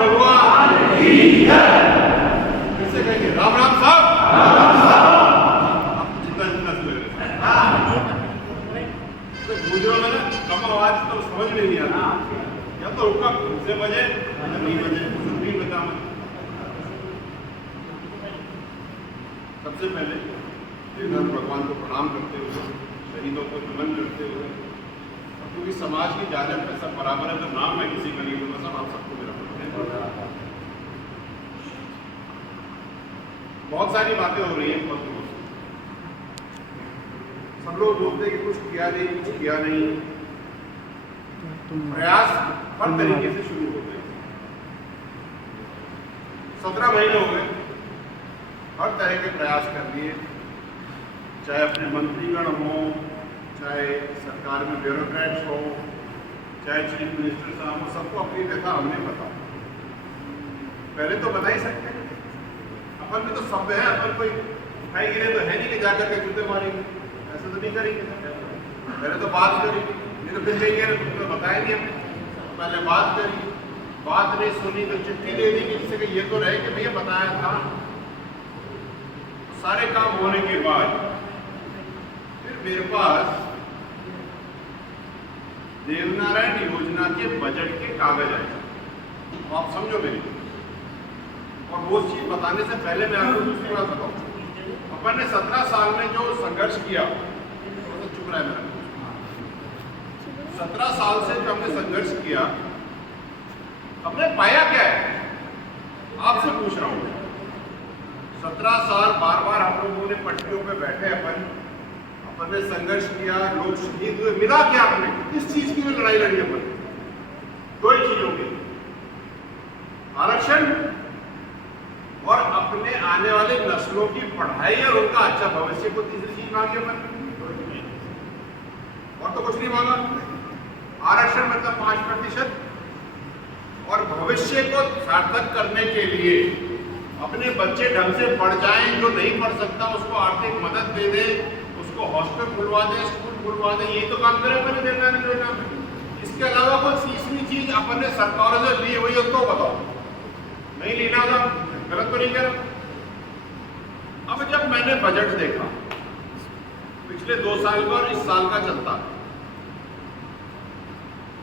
भगवान की जय। कैसे कहेंगे? राम राम साहब, जितना जितना तो गुजरों में ना कम आवाज तो समझ में नहीं आती, या तो रुका से बजे या नहीं बजे, नहीं बता। सबसे पहले भगवान को प्रणाम करते हुए, शहीदों को नमन करते हुए, क्योंकि समाज की जाजब में सब बराबर है, तो नाम मैं किसी का नहीं लूंगा, सब आप सबको मेरा पता। बहुत सारी बातें हो रही हैं, सब लोग बोलते हैं कि कुछ किया नहीं, कुछ किया नहीं। प्रयास हर तरीके से शुरू होते हैं। 17 महीने हो गए, हर तरह के प्रयास कर लिए, चाहे अपने मंत्रीगण हो, चाहे सरकार में ब्यूरोक्रेट्स हो, चाहे चीफ मिनिस्टर साहब हो, सबको अपनी देखा हमने बताया। पहले तो बता ही सकते हैं, अपन में तो सभ्य है, अपन कोई खाई गिरे तो है नहीं कि जाकर के जूते मारेंगे, ऐसा तो नहीं करेंगे। पहले तो बात करी, नहीं तो फिर कहेंगे तुमने बताया नहीं हमने। पहले बात करी, बात नहीं सुनी तो चिट्ठी दे दी किसी से, ये तो रहे कि भैया बताया था। सारे काम होने के बाद फिर मेरे पास देवनारायण योजना के बजट के कागज आए। तो आप समझो मेरी, और वो चीज बताने से पहले मैं आपको दूसरी बात बताऊं। अपन ने 17 साल में जो संघर्ष किया, तो चुप रहा है मेरा। 17 साल से जो हमने संघर्ष किया, हमने पाया क्या है? आपसे पूछ रहा हूं। 17 साल बार बार हम लोगों ने पटरियों पे बैठे, अपन ने संघर्ष किया, लोग शहीद हुए, मिला क्या आपने? किस चीज की लड़ाई लड़ी अपन? दो ही चीजों की, आरक्षण और अपने आने वाले नस्लों की पढ़ाई और उनका अच्छा भविष्य को। तीसरी चीज मांगी अपन, और तो कुछ नहीं मांगा। आरक्षण मतलब 5%, और भविष्य को सार्थक करने के लिए अपने बच्चे ढंग से पढ़ जाएं, जो नहीं पढ़ सकता उसको आर्थिक मदद दे दे, उसको हॉस्टल खुलवा दे, स्कूल खुलवा दे। ये तो काम करे अपन ने देवनारायण योजना में। इसके अलावा कोई तीसरी चीज अपन ने सरकारों से ली हुई हो तो बताओ। नहीं लेना था, गलत तो नहीं कर। अब जब मैंने बजट देखा पिछले 2 साल का और इस साल का चलता,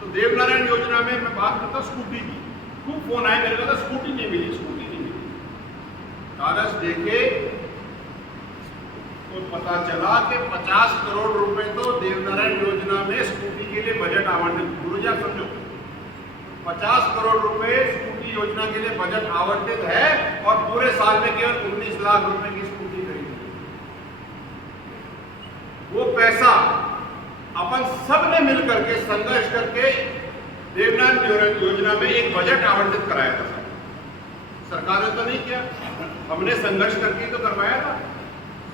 तो देवनारायण योजना में मैं बात करता स्कूटी की, खूब फोन आए मेरे को, स्कूटी नहीं मिली, स्कूटी नहीं मिली। कागज देखे तो पता चला कि 50 करोड़ रुपए तो देवनारायण योजना में स्कूटी के लिए बजट आवंटित। गुरुजी आप समझो, 50 करोड़ रुपए स्कूटी योजना के लिए बजट आवंटित है, और पूरे साल में केवल 19 लाख रुपए की स्कूटी खरीदी। वो पैसा अपन सब ने मिलकर के संघर्ष करके देवनारायण योजना में एक बजट आवंटित कराया था। सरकार ने तो नहीं किया, हमने संघर्ष करके तो करवाया था।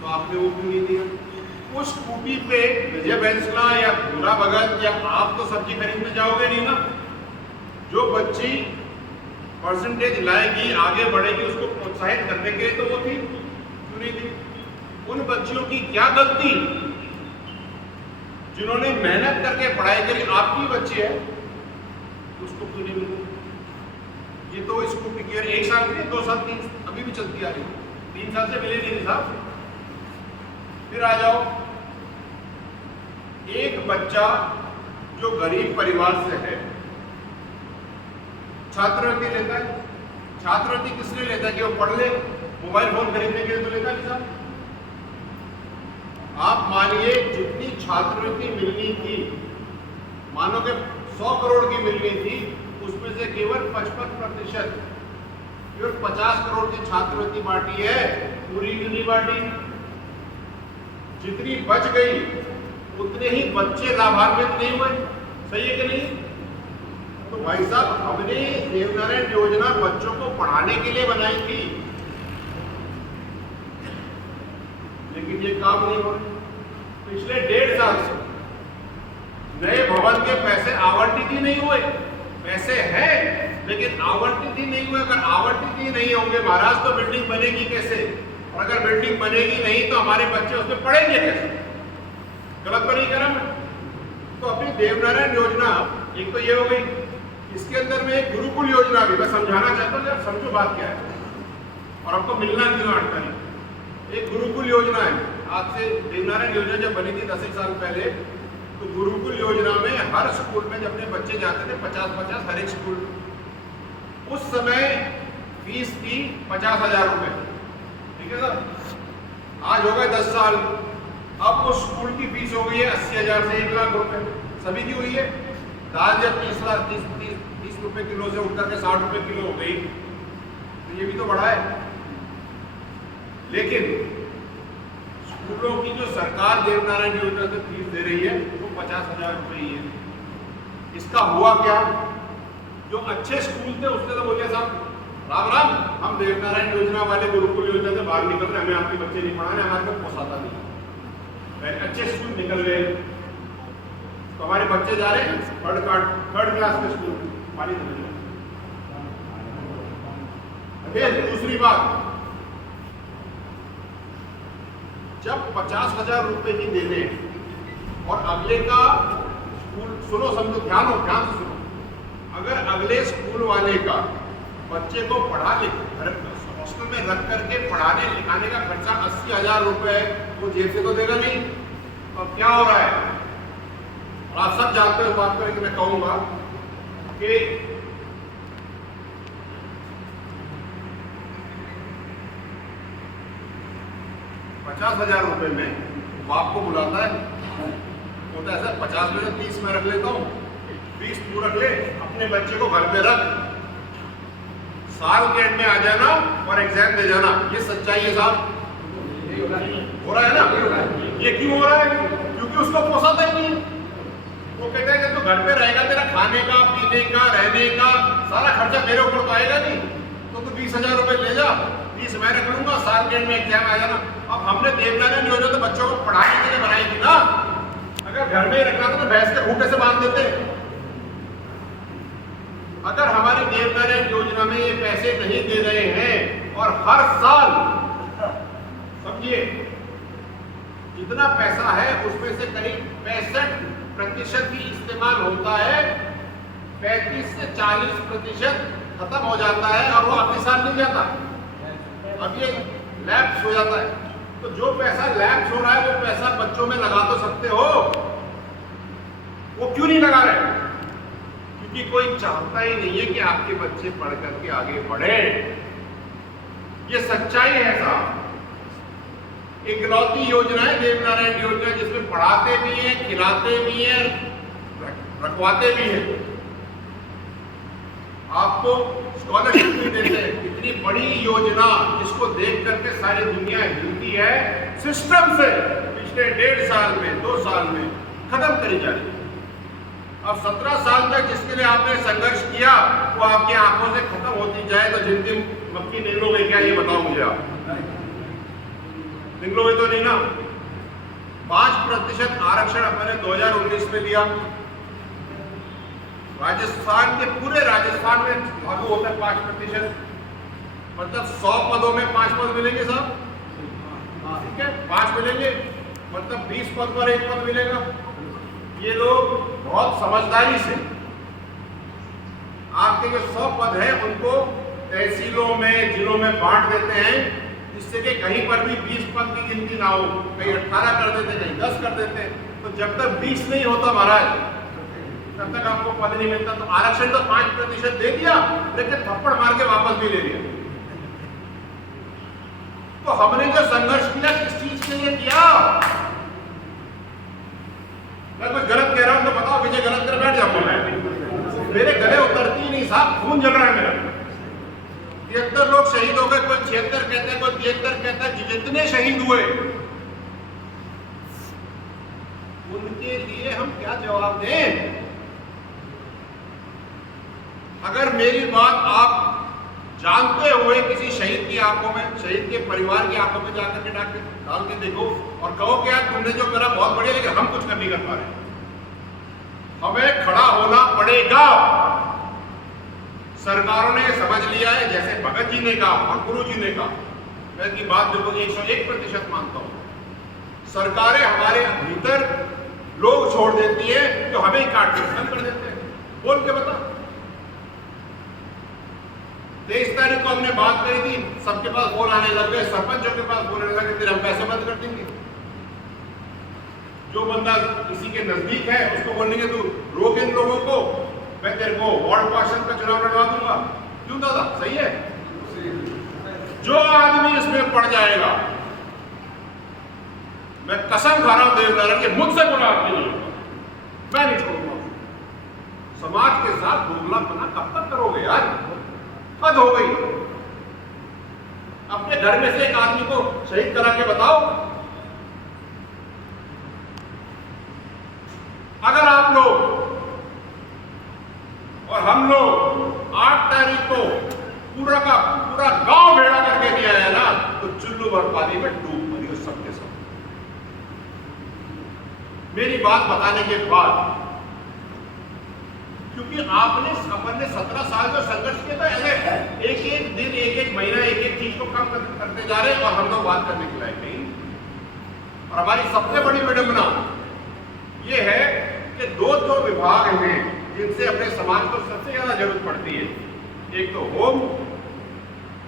तो आपने वो क्यों नहीं दिया? उस स्कूटी पे विजय बैंसला या भूरा भगत या आप तो सब्जी खरीदने जाओगे नहीं ना। जो बच्ची परसेंटेज लाएगी, आगे बढ़ेगी, उसको प्रोत्साहित करने के लिए तो वो थी, क्यों नहीं थी? उन बच्चियों की क्या गलती जिन्होंने मेहनत करके पढ़ाई करी? आपकी बच्ची है, उसको क्यों नहीं मिली? ये तो स्कूटी की 1 साल की, 2 साल, 3, अभी भी चलती आ रही है। 3 साल से मिले नहीं साहब। फिर आ जाओ, एक बच्चा जो गरीब परिवार से है, छात्रवृत्ति लेता है। छात्रवृत्ति किस लिए लेता है? कि वो पढ़ ले, मोबाइल फोन खरीदने के लिए तो लेता नहीं साहब। आप मानिए जितनी छात्रवृत्ति मिलनी थी, मानो कि 100 करोड़ की मिलनी थी, उसमें से केवल 55%, केवल 50 करोड़ की छात्रवृत्ति बांटी है, पूरी क्यों नहीं बांटी? जितनी बच गई उतने ही बच्चे लाभान्वित नहीं हुए। सही है कि नहीं? तो भाई साहब, हमने देवनारायण योजना बच्चों को पढ़ाने के लिए बनाई थी, लेकिन ये काम नहीं हो रहा। पिछले 1.5 साल से नए भवन के पैसे आवंटित ही नहीं हुए। पैसे हैं लेकिन आवंटित ही नहीं हुए। अगर आवंटित ही नहीं होंगे महाराज, तो बिल्डिंग बनेगी कैसे? और अगर बिल्डिंग बनेगी नहीं तो हमारे बच्चे उसमें पढ़ेंगे कैसे? गलत तो नहीं करा मैं? तो अपनी देवनारायण योजना, एक तो ये हो गई, इसके अंदर में एक गुरुकुल योजना भी मैं समझाना चाहता हूँ, आप समझो बात क्या है और आपको मिलना क्यों 8 तारीख। एक गुरुकुल योजना है, आज से देवनारायण योजना जब बनी थी 10 साल पहले, तो गुरुकुल योजना में हर स्कूल में जब अपने बच्चे जाते थे 50-50 हर एक स्कूल, उस समय फीस थी 50,000 रुपये, ठीक है सर। आज हो गए 10 साल, अब उस स्कूल की फीस हो गई है 80,000 से 1 लाख रुपए, सभी की हुई है। दाल जब 30 रुपए किलो से उठकर के 60 रुपए किलो हो गई, तो ये भी तो बढ़ा है। लेकिन स्कूलों की जो सरकार देवनारायण योजना से फीस दे रही है वो 50,000 रुपये ही है। इसका हुआ क्या, जो अच्छे स्कूल थे उसने तो बोले साहब राम राम, हम देवनारायण योजना वाले गुरुकुल योजना से बाहर निकल रहे, हमें आपके बच्चे नहीं पढ़ाने, हमारे को पोसाता नहीं। अच्छे स्कूल निकल गए तो हमारे बच्चे जा रहे हैं थर्ड क्लास के स्कूल, पानी नहीं। दूसरी बात, जब 50,000 रुपए ही दे दें और अगले का स्कूल, सुनो समझो, ध्यान से सुनो, अगर अगले स्कूल वाले का बच्चे को पढ़ा लिख हॉस्टल में रख करके पढ़ाने लिखाने का खर्चा 80,000 रुपए वो जेब से तो देगा नहीं। तो क्या हो रहा है, और आप सब जानते हो बात करके मैं कहूंगा कि 50,000 रुपए में बाप को बुलाता है, होता है सर 50 में से 30 में रख लेता हूँ, 20 तू रख ले, अपने बच्चे को घर पे रख, साल के एंड में आ जाना और एग्जाम दे जाना। ये सच्चाई है साहब, हो रहा है ना। ये क्यों हो रहा है, क्योंकि उसको पोसाता ही नहीं। वो कहता है कि तू घर पे रहेगा, तेरा खाने का, पीने का, रहने का सारा खर्चा मेरे ऊपर तो आएगा नहीं, तो तू 20,000 रुपए ले जा, 20 मैं रख लूंगा, साल के एंड में एग्जाम आ जाना। अब हमने देवनारायण योजना तो बच्चों को पढ़ाने के लिए बनाई थी ना, अगर घर में ही रखना था तो भैंस के खूंटे से बांध देते। अगर हमारी देवनारायण योजना में ये पैसे नहीं दे रहे हैं और हर साल समझिए जितना पैसा है उसमें से करीब 65% ही इस्तेमाल होता है, 35 से 40% खत्म हो जाता है और वो अगले साल नहीं जाता, अब ये लैप्स हो जाता है। तो जो पैसा लैप्स हो रहा है वो पैसा बच्चों में लगा तो सकते हो, वो क्यों नहीं लगा रहे, क्योंकि कोई चाहता ही नहीं है कि आपके बच्चे पढ़ करके आगे बढ़े। ये सच्चाई है साहब। इकलौती योजना है देवनारायण योजना जिसमें पढ़ाते भी हैं, खिलाते भी हैं, रखवाते भी हैं, आपको स्कॉलरशिप भी देते हैं। इतनी बड़ी योजना जिसको देख करके सारी दुनिया हिलती है, सिस्टम से पिछले 1.5 साल में 2 साल में खत्म करी जा रही है। अब 17 साल तक जिसके लिए आपने संघर्ष किया वो आपकी आंखों से खत्म होती जाए तो जिंदगी मक्की निकलोगे क्या, ये बताओ मुझे आप, निकलोगे तो नहीं ना। 5% आरक्षण अपने 2019 में दिया, राजस्थान के पूरे राजस्थान में लागू होता है 5%, मतलब 100 पदों में 5 पद मिलेंगे साहब, ठीक है, 5 मिलेंगे, मतलब 20 पद पर 1 पद मिलेगा। ये लोग बहुत समझदारी से आपके जो 100 पद है उनको तहसीलों में, जिलों में बांट देते हैं, जिससे कि कहीं पर भी 20 पद की गिनती ना हो, कहीं 18 कर देते, कहीं 10 कर देते। तो जब तक 20 नहीं होता महाराज तब तक आपको पद नहीं मिलता। तो आरक्षण तो 5% दे दिया, लेकिन थप्पड़ मार के वापस भी ले लिया। तो हमने जो संघर्ष किया किस चीज के लिए किया, मैं कुछ गलत कह रहा हूं तो बताओ, मुझे गलत कर बैठ जाऊंगा मैं, मेरे गले उतरती ही नहीं साहब, खून जल रहा है मेरा। 73 लोग शहीद हो गए, कोई 76 कहते हैं, कोई 73 कहता है। जितने शहीद हुए उनके लिए हम क्या जवाब दें। अगर मेरी बात आप जानते हुए किसी शहीद की आंखों में, शहीद के परिवार की आंखों में जाकर के डाल के देखो और कहो कि यार तुमने जो करा बहुत बढ़िया, लेकिन हम कुछ कर नहीं कर पा रहे, हमें खड़ा होना पड़ेगा। सरकारों ने समझ लिया है, जैसे भगत जी ने कहा और गुरु जी ने कहा, मैं इनकी बात देखो 101% मानता हूं। सरकारें हमारे भीतर लोग छोड़ देती है तो हमें काट के खत्म कर देते हैं। बोल के बता, को हमने बात करी थी, सबके पास फोन आने लग गए, सरपंचों के पास फोन आने लगे, फिर हम पैसे बंद कर देंगे। जो बंदा किसी के नजदीक है उसको बोलेंगे तू रोक इन लोगों को, मैं तेरे को वार्ड पार्षद का चुनाव लड़वा दूंगा। क्यों दादा, सही है? जो आदमी इसमें पड़ जाएगा, मैं कसम खा रहा हूं देवनारायण के, मुझसे बुरा आदमी नहीं होगा, मैं नहीं छोड़ूंगा। समाज के साथ दोगलापना कब तक करोगे यार? हद हो गई। अपने घर में से एक आदमी को शहीद करा के बताओ। अगर आप लोग और हम लोग 8 तारीख को पूरा का पूरा गांव भेड़ा करके दिया है ना, तो चुल्लू भर पानी में डूब मरी सबके सब। मेरी बात बताने के बाद, क्योंकि आपने अपन ने 17 साल जो संघर्ष किया था, ऐसे एक एक दिन, एक एक महीना, एक एक चीज को कम करते जा रहे हैं और हम लोग बात करने के लायक नहीं। और हमारी सबसे बड़ी विडंबना ये है कि दो विभाग हैं जिनसे अपने समाज को सबसे ज्यादा जरूरत पड़ती है, एक तो होम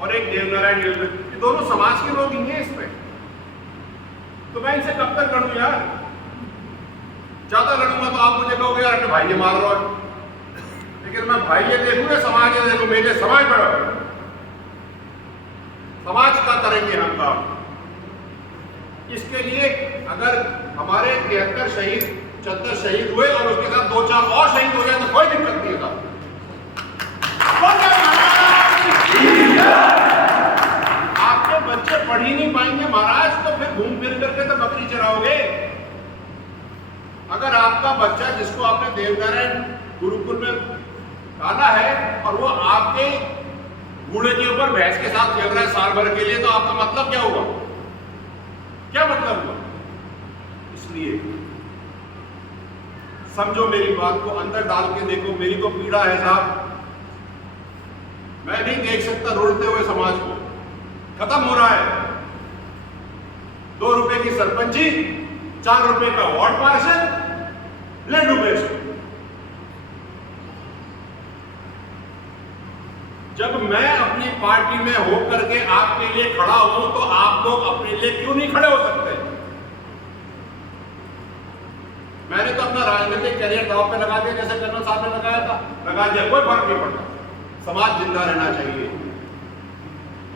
और एक देवनारायण योजना। ये दोनों समाज के लोग ही हैं इसमें। तो मैं इनसे कब तक लड़ूं यार? ज्यादा लड़ूंगा तो आप मुझे कहोगे यार भाई ये मार रहा है, लेकिन मैं भाई ये देखूंगा, समाज ये देखूं, मेरे समाज बड़ा समाज का करेंगे हम काम। इसके लिए अगर हमारे 73 शहीद 74 शहीद हुए और उसके साथ 2-4 और शहीद हो जाए तो कोई दिक्कत नहीं है। आपके बच्चे पढ़ ही नहीं पाएंगे महाराज, तो फिर घूम फिर करके तो बकरी चराओगे। अगर आपका बच्चा जिसको आपने देवनारायण गुरुकुल में डाला है और वो आपके घोड़े के ऊपर भैंस के साथ खेल रहा है साल भर के लिए, तो आपका मतलब क्या हुआ? क्या मतलब हुआ? इसलिए समझो मेरी बात को, अंदर डाल के देखो। मेरी को पीड़ा है साहब, मैं नहीं देख सकता रोलते हुए समाज को। खत्म हो रहा है। 2 रुपए की सरपंची, 4 रुपए का वार्ड पार्षद, ले डूबे। जब मैं अपनी पार्टी में होकर के आपके लिए खड़ा हूं, तो आप लोग अपने लिए क्यों नहीं खड़े हो सकते? मैंने तो अपना राजनीतिक करियर दांव पे लगा दिया, जैसे कर्नल साहब ने लगाया था, लगा दिया, कोई फर्क नहीं पड़ता। समाज जिंदा रहना चाहिए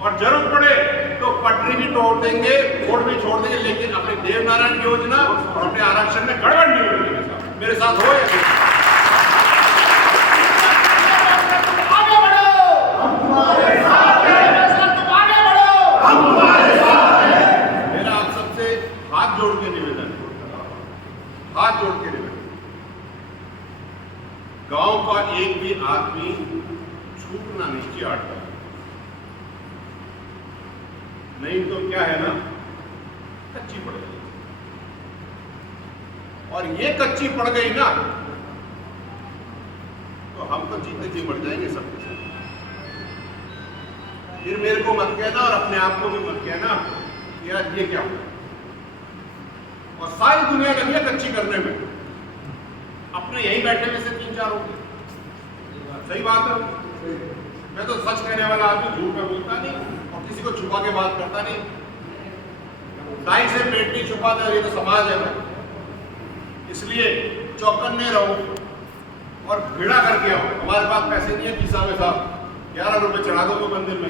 और जरूरत पड़े तो पटरी भी तोड़ देंगे, वोट भी छोड़ देंगे, लेकिन अपने देवनारायण योजना और अपने आरक्षण में गड़बड़ नहीं होगी। मेरे साथ हो या नहीं? आगे बढ़ो, हमारे साथ हैं, तुम आगे बढ़ो, हमारे साथ हैं। मेरा आप सबसे हाथ जोड़ के निवेदन, हाथ जोड़ के निवेदन, गांव का एक भी आदमी छूटना नहीं चाहिए, नहीं तो क्या है ना, कच्ची पड़ गई। और ये कच्ची पड़ गई ना, तो हम तो जीते जी मर जाएंगे सबके साथ। फिर मेरे को मत कहना और अपने आप को भी मत कहना यार ये क्या हुआ। और सारी दुनिया लगी है कच्ची करने में, अपने यहीं बैठे में से 3-4 होंगे। सही बात है। मैं तो सच कहने वाला आदमी, झूठ में बोलता नहीं और किसी को छुपा के बात करता नहीं। दाई से पेट नहीं छुपाता, ये तो समाज है भाई। इसलिए चौकन्ने रहो और भिड़ा करके आओ। हमारे पास पैसे नहीं है खिस्सा में साहब, 11 रुपए चढ़ा दो तो मंदिर में।